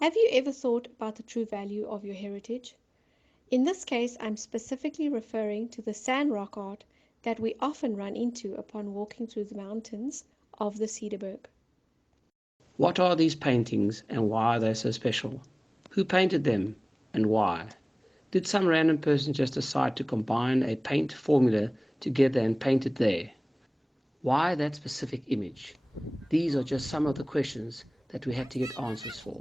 Have you ever thought about the true value of your heritage? In this case, I'm specifically referring to the sand rock art that we often run into upon walking through the mountains of the Cederberg. What are these paintings and why are they so special? Who painted them and why? Did some random person just decide to combine a paint formula together and paint it there? Why that specific image? These are just some of the questions that we had to get answers for.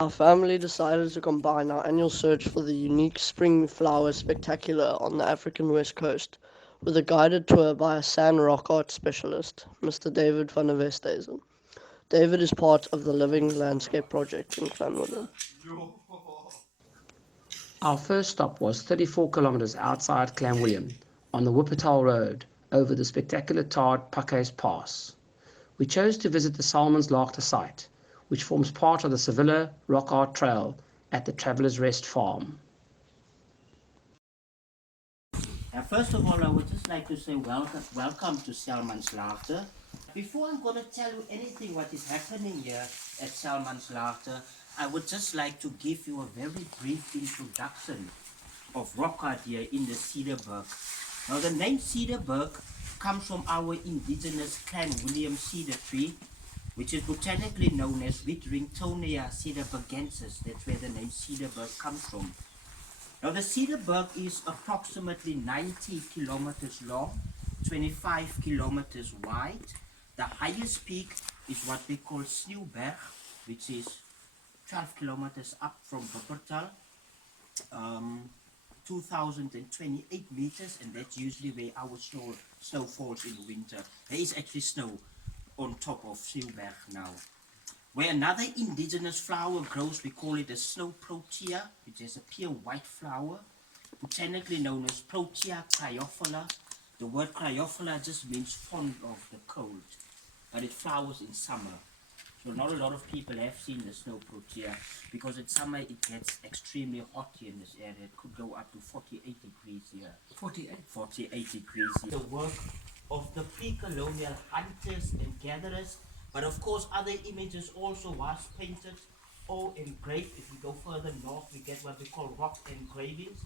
Our family decided to combine our annual search for the unique spring flower spectacular on the African west coast with a guided tour by a sand rock art specialist, Mr. David van der Westhuizen. David is part of the Living Landscape project in Clanwilliam. Our first stop was 34 kilometers outside Clanwilliam on the Wuppertal Road over the spectacular tarred Pakhuis Pass. We chose to visit the Salmanslaagte site, which forms part of the Seville Rock Art Trail at the Traveller's Rest Farm. First of all, I would just like to say welcome to Salmanslaagte. Before I'm going to tell you anything what is happening here at Salmanslaagte, I would just like to give you a very brief introduction of rock art here in the Cederberg. Now the name Cederberg comes from our indigenous Clan William cedar tree, which is botanically known as Witringtonia cederbergensis. That's where the name Cederberg comes from. Now the Cederberg is approximately 90 kilometers long, 25 kilometers wide. The highest peak is what we call Sneeuwberg, which is 12 kilometers up from Wuppertal, 2028 meters, and that's usually where our snow falls in winter. There is actually snow on top of Sneeuwberg now. Where another indigenous flower grows, we call it a snow protea, which is a pure white flower, botanically known as Protea cryophylla. The word cryophylla just means fond of the cold, but it flowers in summer. So not a lot of people have seen the snow protea because in summer it gets extremely hot here in this area. It could go up to 48 degrees here. 48 degrees here. The work of the pre-colonial hunters and gatherers, but of course other images also was painted or engraved. If we go further north, we get what we call rock engravings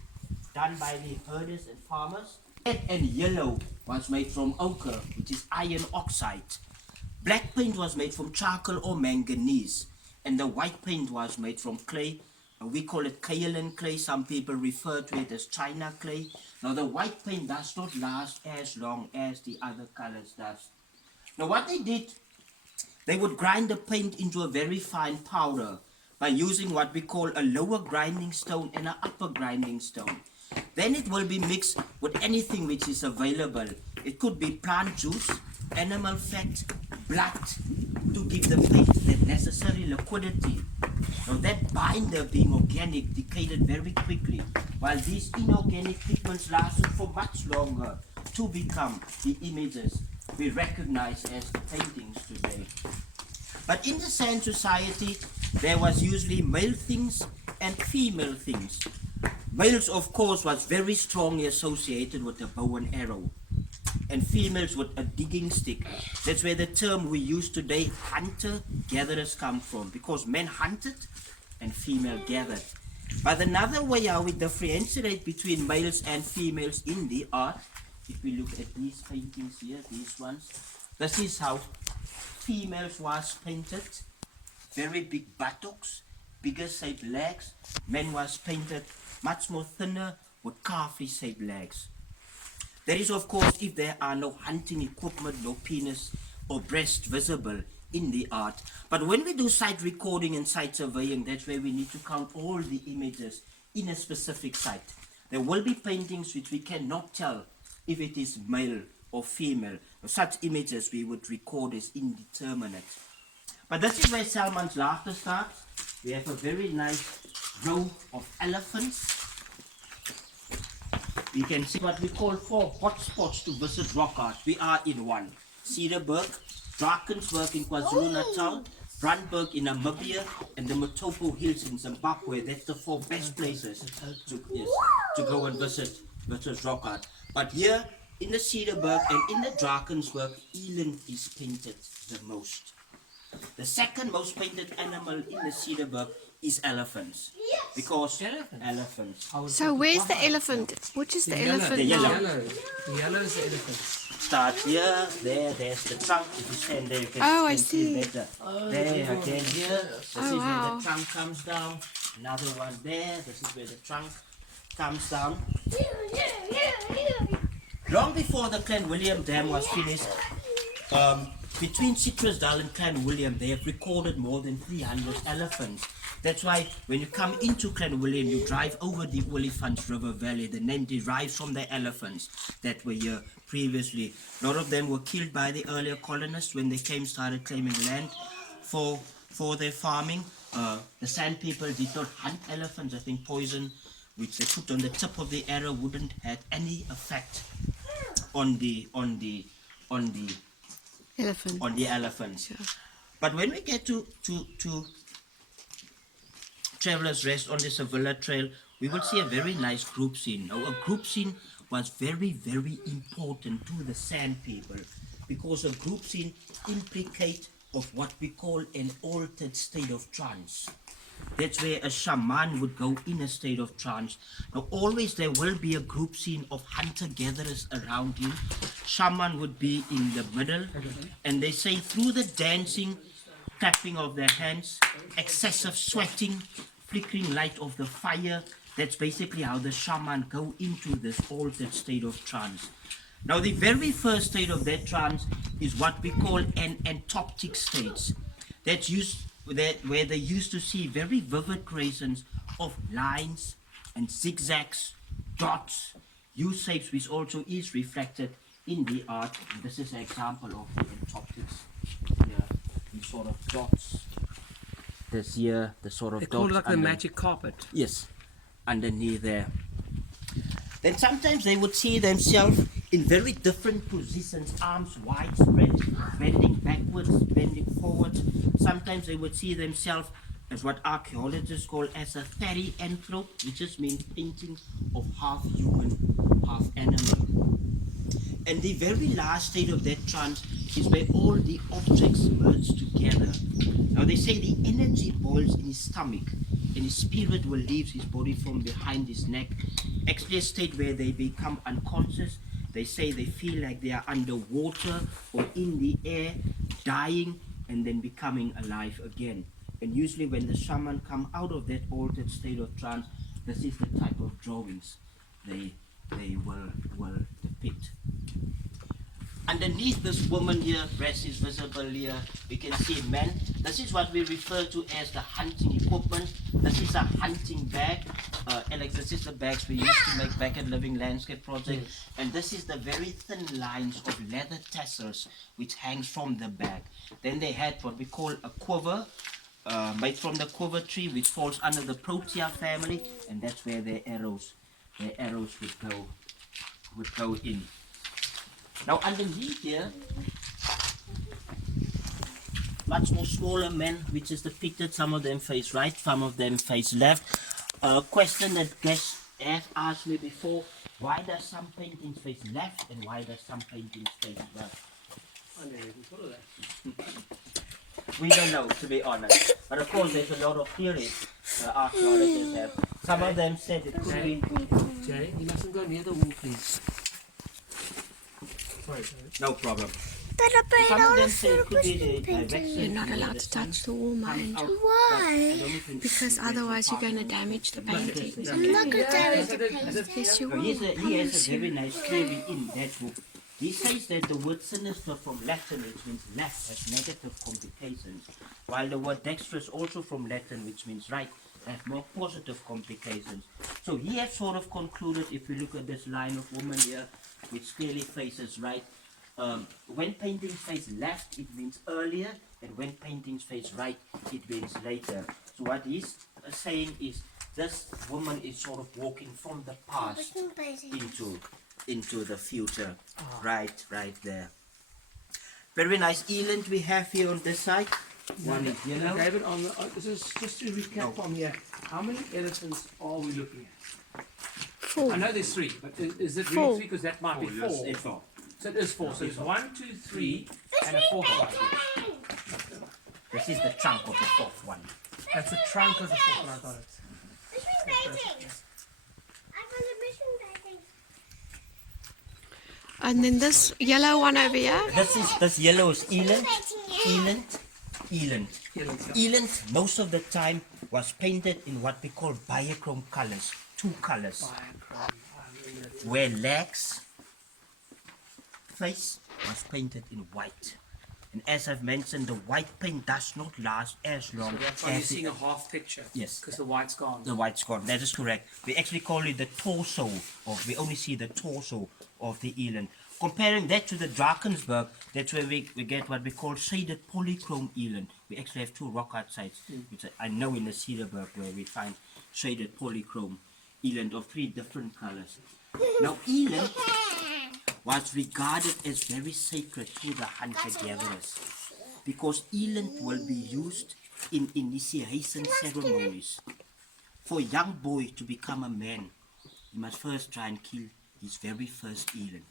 done by the herders and farmers. Red and yellow was made from ochre, which is iron oxide. Black paint was made from charcoal or manganese, and the white paint was made from clay. We call it kaolin clay. Some people refer to it as China clay. Now the white paint does not last as long as the other colors does. Now what they did, they would grind the paint into a very fine powder by using what we call a lower grinding stone and an upper grinding stone. Then it will be mixed with anything which is available. It could be plant juice, animal fat, blood, to give the paint that necessary liquidity. Now that binder, being organic, decayed very quickly, while these inorganic pigments lasted for much longer to become the images we recognize as the paintings today. But in the sand society, there was usually male things and female things. Males, of course, was very strongly associated with the bow and arrow, and females with a digging stick. That's where the term we use today, hunter-gatherers, come from, because men hunted and female gathered. But another way how we differentiate between males and females in the art, if we look at these paintings here, these ones, this is how females was painted. Very big buttocks, bigger shaped legs. Men was painted much more thinner with calfy shaped legs. That is, of course, if there are no hunting equipment, no penis or breast visible in the art. But when we do site recording and site surveying, that's where we need to count all the images in a specific site. There will be paintings which we cannot tell if it is male or female. Such images we would record as indeterminate. But this is where Salmanslaagte starts. We have a very nice row of elephants. You can see what we call 4 hotspots to visit rock art. We are in one. Cederberg, Drakensberg in KwaZulu-Natal, Brandberg in Namibia, and the Matopo Hills in Zimbabwe. That's the 4 best places to go and visit rock art. But here in the Cederberg and in the Drakensberg, eland is painted the most. The second most painted animal in the Cederberg is elephants. Because Elephants? elephants. So where's the elephant? Which is the elephant The now? yellow. The yellow is the elephants. Start here, there's the trunk. If you stand there, you can, Oh, I can see see. better. There, again here. This is where wow. the trunk comes down. Another one there. This is where the trunk comes down. Long before the Clan William Dam was finished, between Citrusdal and Clan William, they have recorded more than 300 elephants. That's why when you come into Clan William, you drive over the Olifants River Valley. The name derives from the elephants that were here previously. A lot of them were killed by the earlier colonists when they started claiming land for their farming. The Sand people did not hunt elephants. I think poison, which they put on the tip of the arrow, wouldn't have any effect on the elephants. Sure. But when we get to Travelers Rest on the Seville Trail, we will see a very nice group scene. Now, a group scene was very, very important to the Sand people because a group scene implicates of what we call an altered state of trance. That's where a shaman would go in a state of trance. Now, always there will be a group scene of hunter-gatherers around him. Shaman would be in the middle, and they say through the dancing, clapping of their hands, excessive sweating, flickering light of the fire, that's basically how the shaman go into this altered state of trance. Now, the very first state of that trance is what we call an entoptic state. That's where they used to see very vivid creations of lines and zigzags, dots, U-shapes, which also is reflected in the art. And this is an example of the entoptics. Here, these sort of dots. This here, the sort of They dots. call it like the magic carpet. Yes, underneath there. Then sometimes they would see themselves in very different positions, arms widespread, bending backwards, bending forwards. Sometimes they would see themselves as what archaeologists call as a therianthrope, which just means painting of half human, half animal. And the very last state of that trance is where all the objects merge together. Now they say the energy boils in his stomach and his spirit will leave his body from behind his neck. Actually a state where they become unconscious. They say they feel like they are underwater or in the air, dying and then becoming alive again. And usually when the shaman come out of that altered state of trance, this is the type of drawings they will depict. Underneath this woman here, breast is visible here, we can see men. This is what we refer to as the hunting equipment. This is a hunting bag. Alex, this is the bags we used to make back at Living Landscape Project. Yes. And this is the very thin lines of leather tassels which hangs from the bag. Then they had what we call a quiver, made from the quiver tree, which falls under the Protea family, and that's where their arrows would go in. Now underneath here, much more smaller men, which is depicted. Some of them face right, some of them face left. A question that guests have asked me before: why does some paintings face left and why does some paintings face right? I never even thought of that. We don't know, to be honest. But of course, there's a lot of theories archaeologists have. Some of them said it could be. Jay, you mustn't go near the wall, please. Sorry. No problem. Some of them say it could be the direction. You're not allowed to touch the wall, mind. Why? Because otherwise you're going to damage the paintings. I'm not going to damage the painting. Yes, you will. He has a very nice theory in that book. He says that the word sinister from Latin, which means left, has negative complications, while the word dexterous, also from Latin, which means right, has more positive complications. So he has sort of concluded, if we look at this line of woman here, which clearly faces right, when paintings face left, it means earlier, and when paintings face right, it means later. So what he's saying is, this woman is sort of walking from the past into the future. Right there. Very nice eland we have here on this side. One is yellow. David, this is just to recap from here. How many elephants are we looking at? 4. I know there's 3, but is it 4. really 3? Because that might be 4. It's 4. So it is 4. So it's 1, 2, 3, and a 4th one. This is the trunk of the 4th one. That's the trunk of the fork, I got it. Mission painting. I got a mission painting. And then this yellow one over here. This yellow is eland. Painting Eland. Eland most of the time was painted in what we call biochrome colors, two colors. Where legs, face was painted in white. And as I've mentioned, the white paint does not last as long That's why you're as seeing a half picture. Yes. Because the white's gone. the white score. That is correct. We actually call it the torso, or we only see the torso of the eland. Comparing that to the Drakensberg, that's where we get what we call shaded polychrome eland. We actually have two rock art sites, which I know in the Cederberg, where we find shaded polychrome eland of three different colors. Now, eland was regarded as very sacred to the hunter-gatherers because eland will be used in initiation ceremonies. For a young boy to become a man, he must first try and kill his very first eland,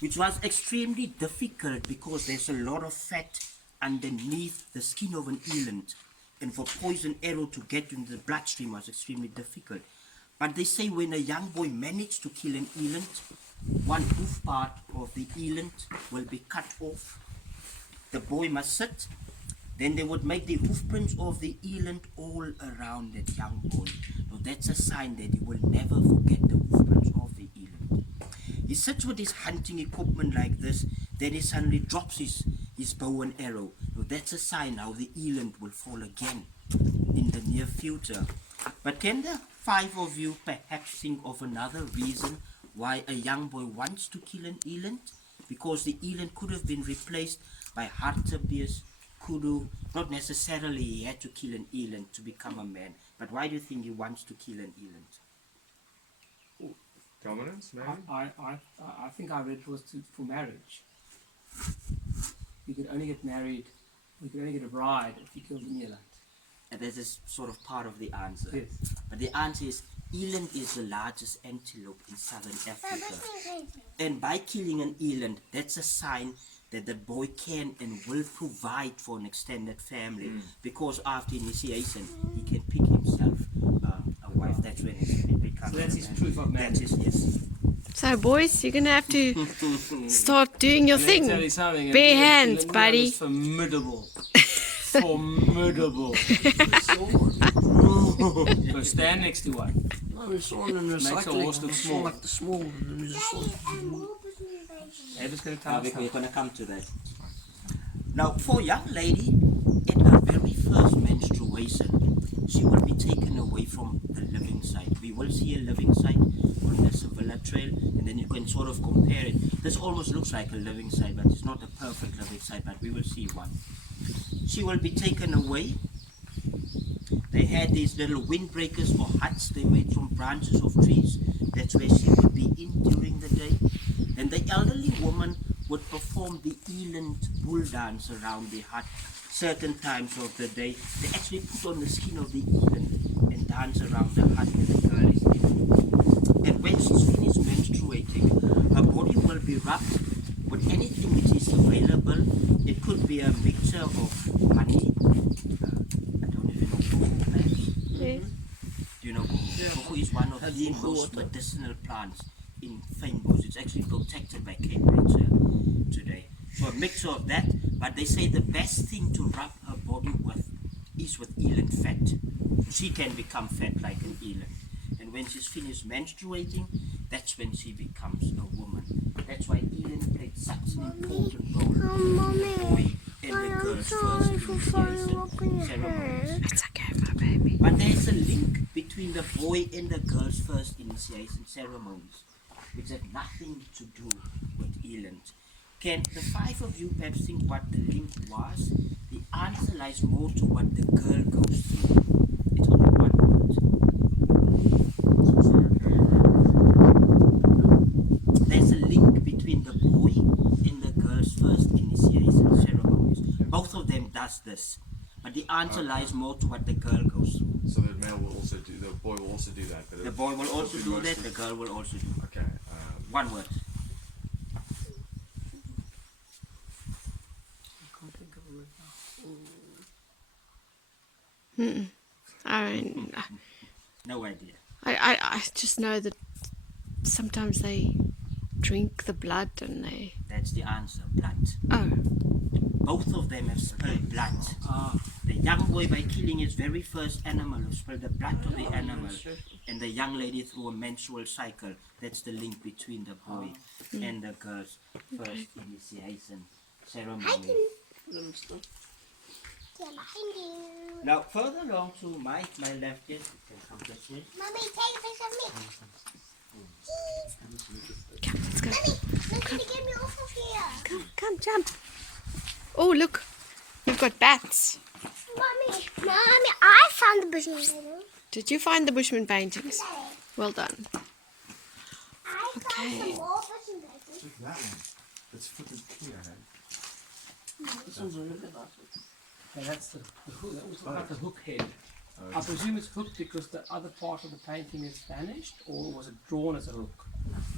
which was extremely difficult because there's a lot of fat underneath the skin of an eland, and for poison arrow to get into the bloodstream was extremely difficult. But they say when a young boy managed to kill an eland, one hoof part of the eland will be cut off. The boy must sit. Then they would make the hoof prints of the eland all around that young boy. Now that's a sign that he will never forget the hoof prints of the eland. He sits with his hunting equipment like this, then he suddenly drops his bow and arrow. Now that's a sign how the eland will fall again in the near future. But can the five of you perhaps think of another reason why a young boy wants to kill an eland? Because the eland could have been replaced by hartebeest, kudu. Not necessarily he had to kill an eland to become a man. But why do you think he wants to kill an eland? Dominance, maybe? I think I read it was for marriage. You could only get married, you could only get a bride if you killed an eland. And that is sort of part of the answer. Yes. But the answer is eland is the largest antelope in southern Africa. And by killing an eland, that's a sign that the boy can and will provide for an extended family. Because after initiation, he can pick himself a wife. That's when it becomes. So that's a his man. proof of marriage. That is, yes. So, boys, you're gonna have to start doing your Let me thing. tell you something, Bare an hands, eland buddy. is formidable. Formidable. So stand next to one. No, we saw it in Makes a recycling. horse look We saw small. like the small, and then we just saw Ava's going to tell us We're something. going to come to that. Now, for a young lady, in her very first menstruation, she will be taken away from the living site. We will see a living site on the Seville trail, and then you can sort of compare it. This almost looks like a living site, but it's not a perfect living site, but we will see one. She will be taken away. They had these little windbreakers or huts they made from branches of trees. That's where she would be in during the day. And the elderly woman would perform the eland bull dance around the hut certain times of the day. They actually put on the skin of the eland and dance around the hut where the girl is in. And when she's finished menstruating, her body will be rubbed with anything which is available. It could be a mixture of honey. I don't even know cocoa plants. Yes. Do you know cocoa? Cocoa is one of the most medicinal plants in Fynbos. It's actually protected by Cambridge today. So a mixture of that, but they say the best thing to rub her body with is with eland fat. She can become fat like an eland. And when she's finished menstruating, that's when she becomes a woman. That's why eland played such an important role in the boy and the girl's first initiation ceremonies. It's okay, my baby. But there's a link between the boy and the girl's first initiation ceremonies, which have nothing to do with eland. Can the five of you perhaps think what the link was? The answer lies more to what the girl goes through. It's only one word. There's a link between the boy and the girl's first initiation ceremonies. Both of them does this. But the answer lies more to what the girl goes through. So the male will also do, the boy will also do that. But The boy will also do that, the girl will also do it. Okay. One word. I mean, No idea. I just know that sometimes they drink the blood and they. That's the answer. Blood. Oh, Both of them have spilled blood. The young boy, by killing his very first animal, who spilled the blood of the animal, and the young lady through a menstrual cycle. That's the link between the boy and the girl's first initiation ceremony. Yeah, behind you. Now, further along to my left, yes, you can come this way. Mommy, take a picture of me. come, let's go. Mommy, get me off of here. Come, jump. Oh, look, we've got bats. Mommy, I found the Bushman painting. Did you find the Bushman paintings? Well done. I found Okay. some more Bushman paintings. Look at that one. It's footed clear, eh? This one's really nice. And that's the hook. That was like the hook head. I presume it's hooked because the other part of the painting is vanished, or was it drawn as a hook?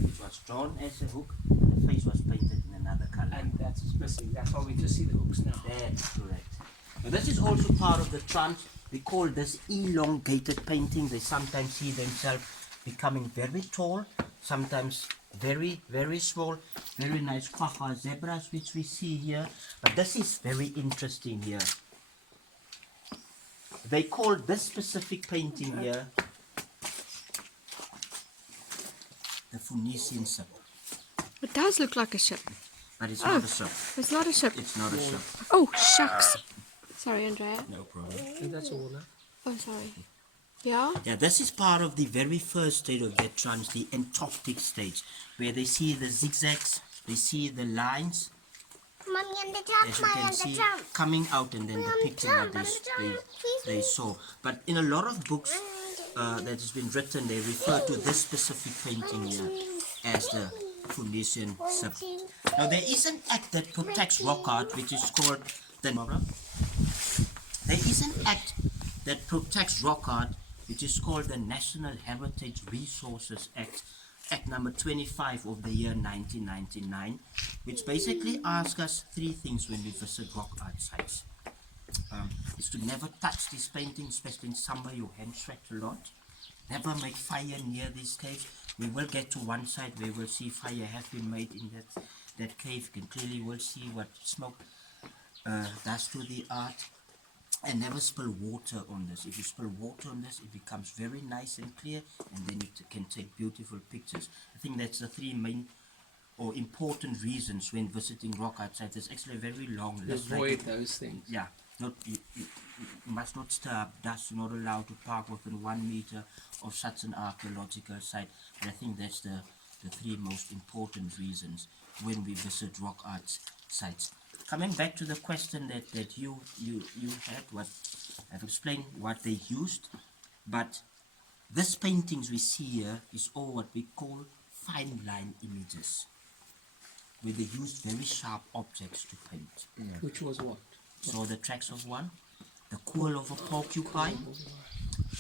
It was drawn as a hook. The face was painted in another color. And that's missing. That's why we just see the hooks now. That's correct. Now, this is also part of the trance. We call this elongated painting. They sometimes see themselves becoming very tall, sometimes very, very small. Very nice quagga zebras, which we see here. But this is very interesting here. They call this specific painting here the Phoenician ship. It does look like a ship. But it's not a ship. It's not a ship. It's not a ship. Oh, shucks. Sorry, Andrea. No problem. I think that's all. Oh, sorry. Yeah? Yeah, this is part of the very first stage of their trance, the entoptic stage, where they see the zigzags, they see the lines, Mommy, on the jump, as you mommy, can on the see, jump. coming out and then Mommy, depicting jump, what on the jump. they saw. But in a lot of books that has been written, they refer to this specific painting here as the Phoenician ship. Now, there is an act that protects rock art, which is called the... There is an act that protects rock art, which is called the National Heritage Resources Act, Act number 25 of the year 1999, which basically asks us three things when we visit rock art sites. Is to never touch these paintings, especially in summer, your hands sweat a lot. Never make fire near these caves. We will get to one side where we'll see fire have been made in that cave. You can clearly will see what smoke does to the art. And never spill water on this. If you spill water on this, it becomes very nice and clear, and then you can take beautiful pictures. I think that's the three main or important reasons when visiting rock art sites. There's actually a very long list. Avoid those things. Yeah, you must not stir up dust. You're not allowed to park within 1 meter of such an archaeological site. And I think that's the three most important reasons when we visit rock art sites. Coming back to the question that you had, I've explained what they used, but these paintings we see here is all what we call fine line images, where they used very sharp objects to paint. Which was what? So the tracks of one, the quill of a porcupine,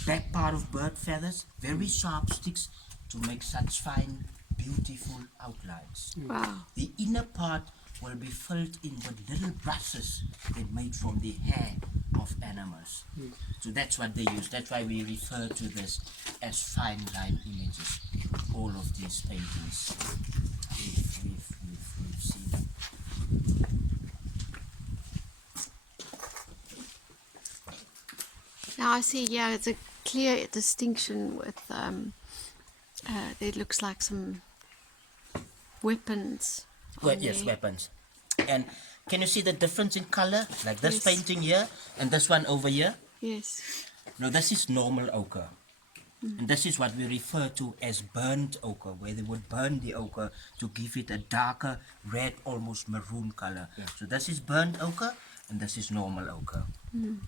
back part of bird feathers, very sharp sticks to make such fine, beautiful outlines. Wow. The inner part will be filled in with little brushes they made from the hair of animals. So that's what they use. That's why we refer to this as fine line images. All of these paintings we've seen. Now I see, yeah, it's a clear distinction with, it looks like some weapons. Well, on yes, there. weapons. And can you see the difference in color? Like this Yes. painting here and this one over here? Yes. Now this is normal ochre. And this is what we refer to as burnt ochre, where they would burn the ochre to give it a darker red, almost maroon color. So this is burnt ochre and this is normal ochre. Can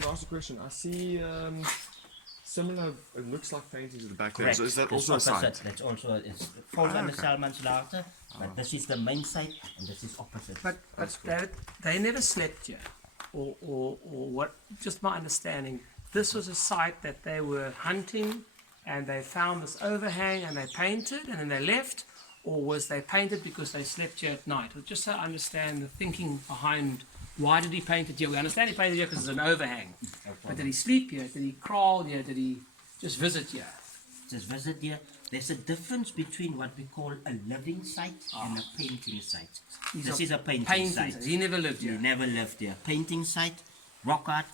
I ask a question? I see similar, it looks like paintings at the back there. Correct. So is that It's also a opposite. site? That's also, it falls under okay. Salmanslaagte, but this is the main site and this is opposite. But David, they never slept here, or what? Just my understanding, this was a site that they were hunting, and they found this overhang and they painted, and then they left, or was they painted because they slept here at night? Just so I understand the thinking behind Why did he paint it here? We understand he painted it here because it's an overhang. But did he sleep here? Did he crawl here? Did he just visit here? Just visit here. There's a difference between what we call a living site and a painting site. This is a painting site. He never lived here. He never lived here. Painting site, rock art,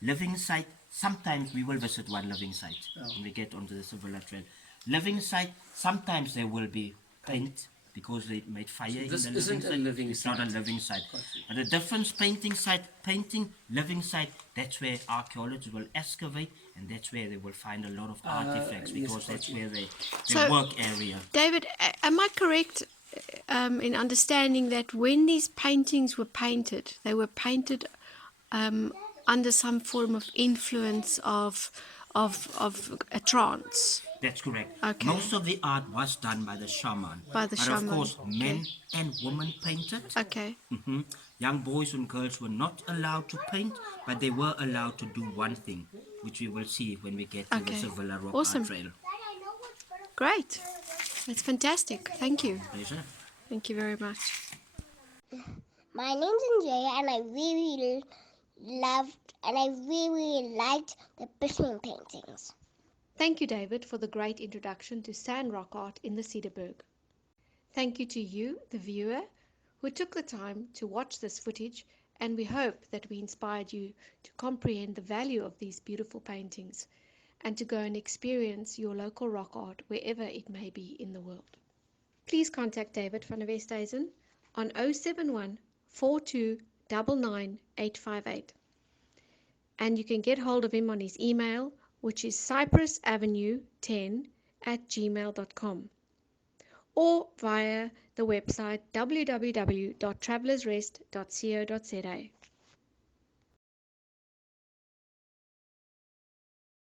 living site. Sometimes we will visit one living site when we get onto the Seville Trail. Living site, sometimes there will be paint because they made fire in This the living isn't site. a living It's not a living site. But the difference, painting site, painting, living site, that's where archaeologists will excavate, and that's where they will find a lot of artifacts because that's where their So- work area. David, am I correct in understanding that when these paintings were painted, they were painted under some form of influence of a trance? That's correct. Okay. Most of the art was done by the shaman. By the but shaman, of course, men okay. and women painted. Okay. Young boys and girls were not allowed to paint, but they were allowed to do one thing, which we will see when we get to the Okay. Seville Rock Awesome. Art Trail. Great. That's fantastic. Thank you. Pleasure. Thank you very much. My name's Andrea, and I really liked the Bushman paintings. Thank you, David, for the great introduction to sand rock art in the Cederberg. Thank you to you, the viewer, who took the time to watch this footage, and we hope that we inspired you to comprehend the value of these beautiful paintings and to go and experience your local rock art wherever it may be in the world. Please contact David van Westhuizen on 071 42 99 858. And you can get hold of him on his email, which is cyprusavenue10@gmail.com, or via the website www.travelersrest.co.za.